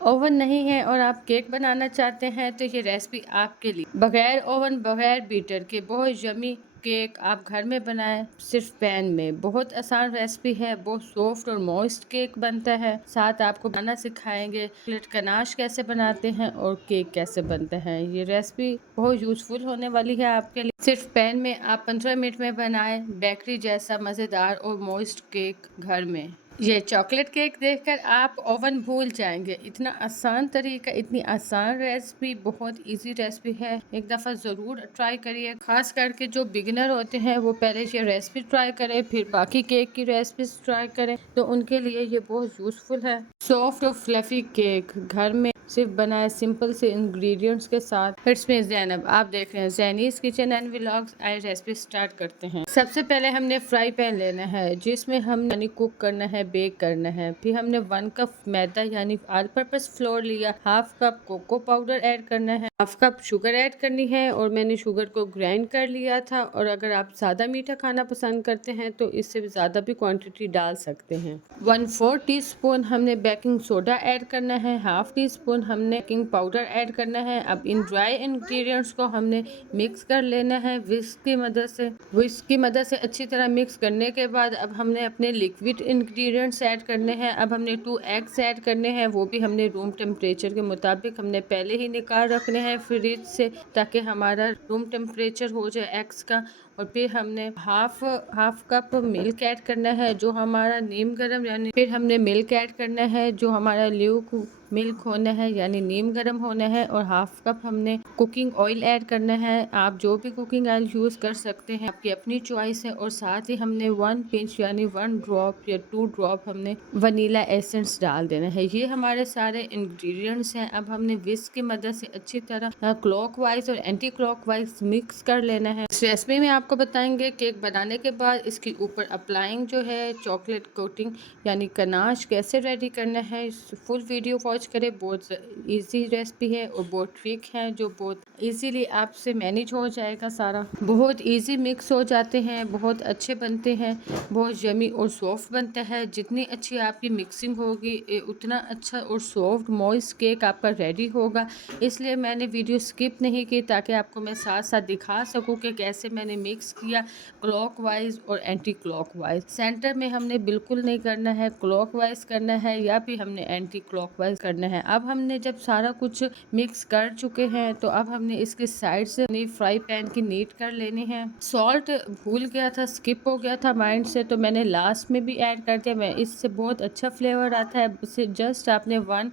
Oven नहीं है और आप केक बनाना चाहते हैं तो ये रेसिपी आपके लिए। बगैर ओवन बगैर बीटर के बहुत यमी केक आप घर में बनाएं सिर्फ पैन में। बहुत आसान रेसिपी है, बहुत सॉफ्ट और मॉइस्ट केक बनता है। साथ आपको बनाना सिखाएंगे चॉकलेट गनाश कैसे बनाते हैं और केक कैसे बनते हैं। ये रेसिपी बहुत यूजफुल होने वाली है आपके लिए। सिर्फ पैन में आप 15 मिनट में बनाएं बेकरी जैसा मज़ेदार और मॉइस्ट केक घर में। ये चॉकलेट केक देखकर आप ओवन भूल जाएंगे। इतना आसान तरीका, इतनी आसान रेसिपी, बहुत इजी रेसिपी है। एक दफ़ा ज़रूर ट्राई करिए। खास करके जो बिगिनर होते हैं वो पहले ये रेसिपी ट्राई करें, फिर बाकी केक की रेसिपीज ट्राई करें, तो उनके लिए ये बहुत यूज़फुल है। सॉफ्ट और फ्लफी केक घर में सिर्फ बनाए सिंपल से इंग्रेडिएंट्स के साथ। इट्स मी ज़ैनब, आप देख रहे हैं ज़ैनीस किचन एंड व्लॉग्स। आए रेसिपी स्टार्ट करते हैं। सबसे पहले हमने फ्राई पैन लेना है जिसमें हम यानी कुक करना है, बेक करना है। फिर हमने 1 कप मैदा यानी ऑल पर्पस फ्लोर लिया। Half cup cocoa powder add करना है, हाफ कप शुगर ऐड करनी है और मैंने शुगर को ग्राइंड कर लिया था। और अगर आप ज़्यादा मीठा खाना पसंद करते हैं तो इससे ज़्यादा भी क्वांटिटी डाल सकते हैं। 1/4 टीस्पून हमने बेकिंग सोडा ऐड करना है, हाफ टी स्पून हमने बेकिंग पाउडर ऐड करना है। अब इन ड्राई इंग्रेडिएंट्स को हमने मिक्स कर लेना है विस्क की मदद से। विस्क की मदद से अच्छी तरह मिक्स करने के बाद अब हमने अपने लिक्विड इंग्रेडिएंट्स ऐड करने हैं। अब हमने 2 एग्स ऐड करने हैं, वो भी हमने रूम टेम्परेचर के मुताबिक हमने पहले ही निकाल रखने हैं फ्रिज से, ताकि हमारा रूम टेम्परेचर हो जाए एग्स का। और फिर हमने हाफ कप मिल्क ऐड करना है जो हमारा नीम गर्म यानी फिर हमने मिल्क ऐड करना है जो हमारा ल्यूक मिल्क होना है यानी नीम गर्म होना है। और हाफ कप हमने कुकिंग ऑयल ऐड करना है। आप जो भी कुकिंग ऑयल यूज़ कर सकते हैं, आपकी अपनी चॉइस है। और साथ ही हमने 1 पिंच यानी 1 ड्रॉप या 2 ड्रॉप हमने वनीला एसेंस डाल देना है। ये हमारे सारे इंग्रेडिएंट्स हैं। अब हमने विस्क की मदद से अच्छी तरह क्लॉकवाइज और एंटी क्लॉकवाइज मिक्स कर लेना है। इस रेसिपी में आपको बताएंगे केक बनाने के बाद इसके ऊपर अप्लाइंग जो है चॉकलेट कोटिंग यानी गनाश कैसे रेडी करना है। फुल वीडियो वॉच करें, बहुत इजी रेसिपी है और बहुत ट्रिक है जो बहुत इजीली आपसे मैनेज हो जाएगा। सारा बहुत इजी मिक्स हो जाते हैं, बहुत अच्छे बनते हैं, बहुत यमी और सॉफ्ट बनता है। जितनी अच्छी आपकी मिक्सिंग होगी उतना अच्छा और सॉफ्ट मॉइस्ट केक आपका रेडी होगा। इसलिए मैंने वीडियो स्किप नहीं की ताकि आपको मैं साथ साथ दिखा सकूं कि कैसे मैंने मिक्स किया क्लॉकवाइज और एंटी क्लॉकवाइज। सेंटर में हमने बिल्कुल नहीं करना है, क्लॉकवाइज करना है या फिर हमने एंटी क्लॉकवाइज करना है। अब हमने जब सारा कुछ मिक्स कर चुके हैं तो अब हमने इसके साइड से अपनी फ्राई पैन की नीट कर लेनी है। सॉल्ट भूल गया था, स्किप हो गया था माइंड से, तो मैंने लास्ट में भी ऐड कर दिया। मैं इससे बहुत अच्छा फ्लेवर आता है। इससे जस्ट आपने 1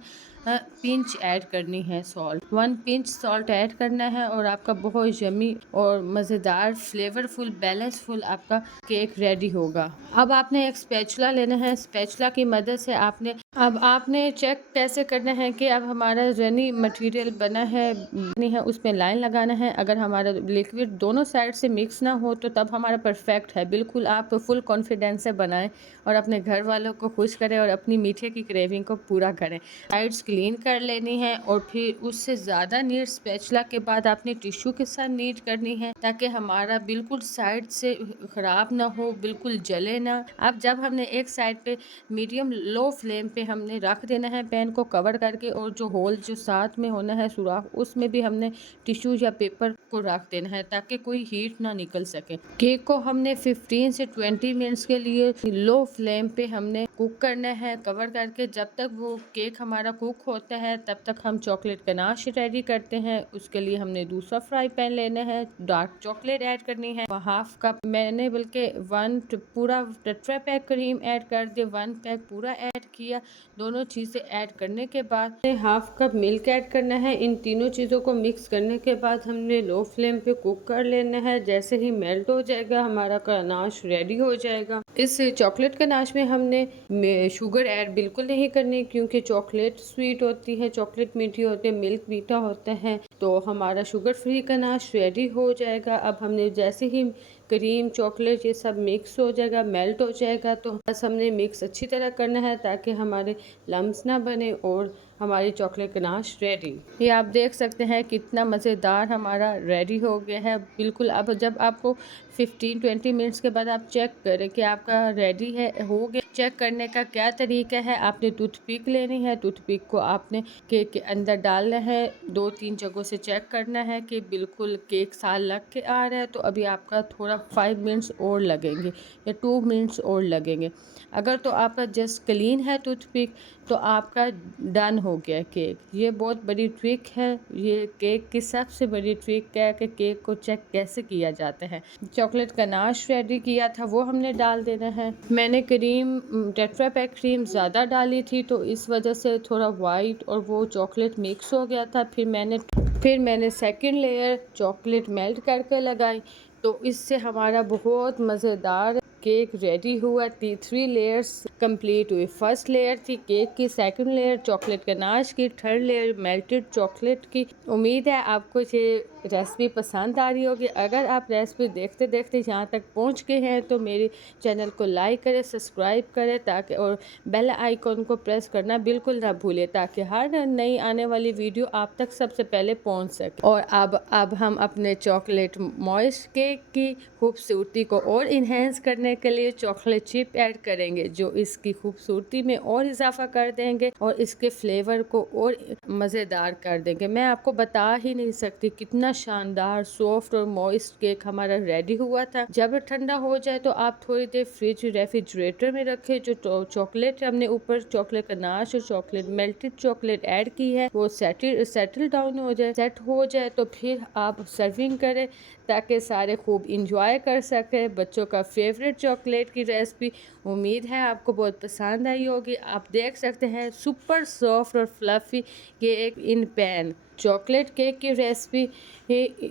पिंच ऐड करनी है सॉल्ट, 1 पिंच सॉल्ट ऐड करना है और आपका बहुत यमी और मज़ेदार फ्लेवरफुल बैलेंसफुल आपका केक रेडी होगा। अब आपने एक स्पैचुला लेना है। स्पैचुला की मदद से आपने चेक कैसे करना है कि अब हमारा रनी मटेरियल बना है नहीं है, उसमें लाइन लगाना है। अगर हमारा लिक्विड दोनों साइड से मिक्स ना हो तो तब हमारा परफेक्ट है। बिल्कुल आप फुल कॉन्फिडेंस से बनाएं और अपने घर वालों को खुश करें और अपनी मीठे की क्रेविंग को पूरा करें। साइड्स क्लीन कर लेनी है और फिर उससे ज़्यादा नीट स्पैचुला के बाद आपने टिश्यू के साथ नीट करनी है ताकि हमारा बिल्कुल साइड से ख़राब ना हो, बिल्कुल जले ना। अब जब हमने एक साइड पे मीडियम लो फ्लेम पे हमने रख देना है पैन को कवर करके, और जो होल जो साथ में होना है सुराख उसमें भी हमने टिश्यू या पेपर को रख देना है ताकि कोई हीट ना निकल सके। केक को हमने 15 से 20 मिनट्स के लिए लो फ्लेम पे हमने कुक करना है कवर करके। जब तक वो केक हमारा कुक होता है तब तक हम चॉकलेट गनाश रेडी करते हैं। उसके लिए हमने दूसरा फ्राई पैन लेना है, डार्क चॉकलेट ऐड करनी है। हाफ कप मैंने बल्कि 1 पूरा टेट्रा पैक क्रीम ऐड कर दिया, 1 पैक पूरा ऐड किया। दोनों चीज़ें ऐड करने के बाद हाफ कप मिल्क ऐड करना है। इन तीनों चीज़ों को मिक्स करने के बाद हमने लो फ्लेम पे कुक कर लेना है। जैसे ही मेल्ट हो जाएगा हमारा गनाश रेडी हो जाएगा। इस चॉकलेट गनाश में हमने शुगर ऐड बिल्कुल नहीं करनी क्योंकि चॉकलेट स्वीट होती है, चॉकलेट मीठी होती है, मिल्क मीठा होता है, तो हमारा शुगर फ्री गनाश रेडी हो जाएगा। अब हमने जैसे ही क्रीम चॉकलेट ये सब मिक्स हो जाएगा, मेल्ट हो जाएगा, तो बस हमने मिक्स अच्छी तरह करना है ताकि हमारे लम्स ना बने और हमारी चॉकलेट गनाश रेडी। ये आप देख सकते हैं कितना मज़ेदार हमारा रेडी हो गया है बिल्कुल। अब जब आपको 15-20 मिनट्स के बाद आप चेक करें कि आपका रेडी है हो गया। चेक करने का क्या तरीका है, आपने टूथपिक लेनी है, टूथपिक को आपने केक के अंदर डालना है, 2-3 जगहों से चेक करना है कि बिल्कुल केक साल लग के आ रहा है। तो अभी आपका थोड़ा 5 मिनट्स और लगेंगे या 2 मिनट्स और लगेंगे। अगर तो आपका जस्ट क्लीन है टूथपिक तो आपका डन हो गया केक। ये बहुत बड़ी ट्रिक है, ये केक की सबसे बड़ी ट्रिक है कि केक को चेक कैसे किया जाता है। चॉकलेट गनाश रेडी किया था वो हमने डाल देना है। मैंने क्रीम टेट्रा पैक क्रीम ज़्यादा डाली थी तो इस वजह से थोड़ा वाइट और वो चॉकलेट मिक्स हो गया था। फिर मैंने सेकंड लेयर चॉकलेट मेल्ट करके लगाई तो इससे हमारा बहुत मज़ेदार केक रेडी हुआ। 3 लेयर्स कंप्लीट हुई। फर्स्ट लेयर थी केक की, सेकंड लेयर चॉकलेट गनाश की, थर्ड लेयर मेल्टेड चॉकलेट की। उम्मीद है आपको ये रेसिपी पसंद आ रही होगी। अगर आप रेसिपी देखते देखते यहाँ तक पहुँच गए हैं तो मेरे चैनल को लाइक करें, सब्सक्राइब करें ताकि और बेल आइकॉन को प्रेस करना बिल्कुल ना भूलें ताकि हर नई आने वाली वीडियो आप तक सबसे पहले पहुँच सके। और अब हम अपने चॉकलेट मॉइस्ट केक की खूबसूरती को और इन्हेंस करने के लिए चॉकलेट चिप ऐड करेंगे जो इसकी खूबसूरती में और इजाफा कर देंगे और इसके फ्लेवर को और मज़ेदार कर देंगे। मैं आपको बता ही नहीं सकती कितना शानदार सॉफ्ट और मॉइस्ट केक हमारा रेडी हुआ था। जब ठंडा हो जाए तो आप थोड़ी देर फ्रिज रेफ्रिजरेटर में रखें। जो चॉकलेट हमने ऊपर चॉकलेट गनाश और चॉकलेट मेल्टेड चॉकलेट ऐड की है वो सेटल डाउन हो जाए, सेट हो जाए तो फिर आप सर्विंग करें ताकि सारे खूब इंजॉय कर सकें। बच्चों का फेवरेट चॉकलेट की रेसिपी उम्मीद है आपको बहुत पसंद आई होगी। आप देख सकते हैं सुपर सॉफ्ट और फ्लफ़ी केक इन पैन। चॉकलेट केक की रेसिपी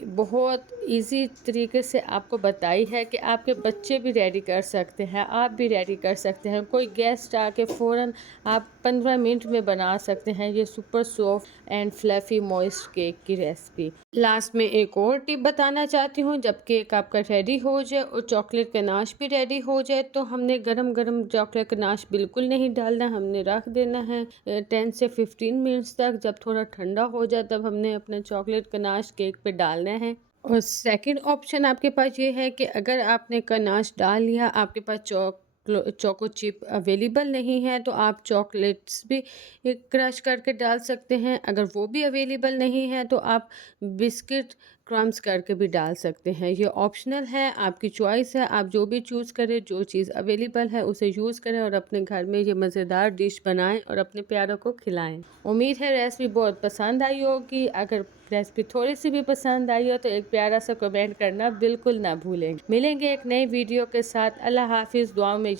बहुत इजी तरीके से आपको बताई है कि आपके बच्चे भी रेडी कर सकते हैं, आप भी रेडी कर सकते हैं। कोई गेस्ट आके फ़ौरन आप 15 मिनट में बना सकते हैं ये super soft and fluffy moist cake की रेसिपी। लास्ट में एक और टिप बताना चाहती हूँ, जब केक आपका रेडी हो जाए और चॉकलेट गनाश भी रेडी हो जाए तो हमने गरम गरम चॉकलेट गनाश बिल्कुल नहीं डालना, हमने रख देना है 10 से 15 मिनट्स तक। जब थोड़ा ठंडा हो जाए तब हमने अपना चॉकलेट गनाश केक पे डालना है। और सेकंड ऑप्शन आपके पास ये है कि अगर आपने गनाश डाल लिया, आपके पास चोको चिप अवेलेबल नहीं है तो आप चॉकलेट्स भी क्रश करके डाल सकते हैं। अगर वो भी अवेलेबल नहीं है तो आप बिस्किट क्रम्स करके भी डाल सकते हैं। ये ऑप्शनल है, आपकी चॉइस है, आप जो भी चूज़ करें, जो चीज़ अवेलेबल है उसे यूज़ करें और अपने घर में ये मज़ेदार डिश बनाएं और अपने प्यारों को खिलाएं। उम्मीद है रेसिपी बहुत पसंद आई होगी। अगर रेसिपी थोड़ी सी भी पसंद आई हो तो एक प्यारा सा कमेंट करना बिल्कुल ना भूलें। मिलेंगे एक नई वीडियो के साथ। अल्लाह हाफिज़। दुआ में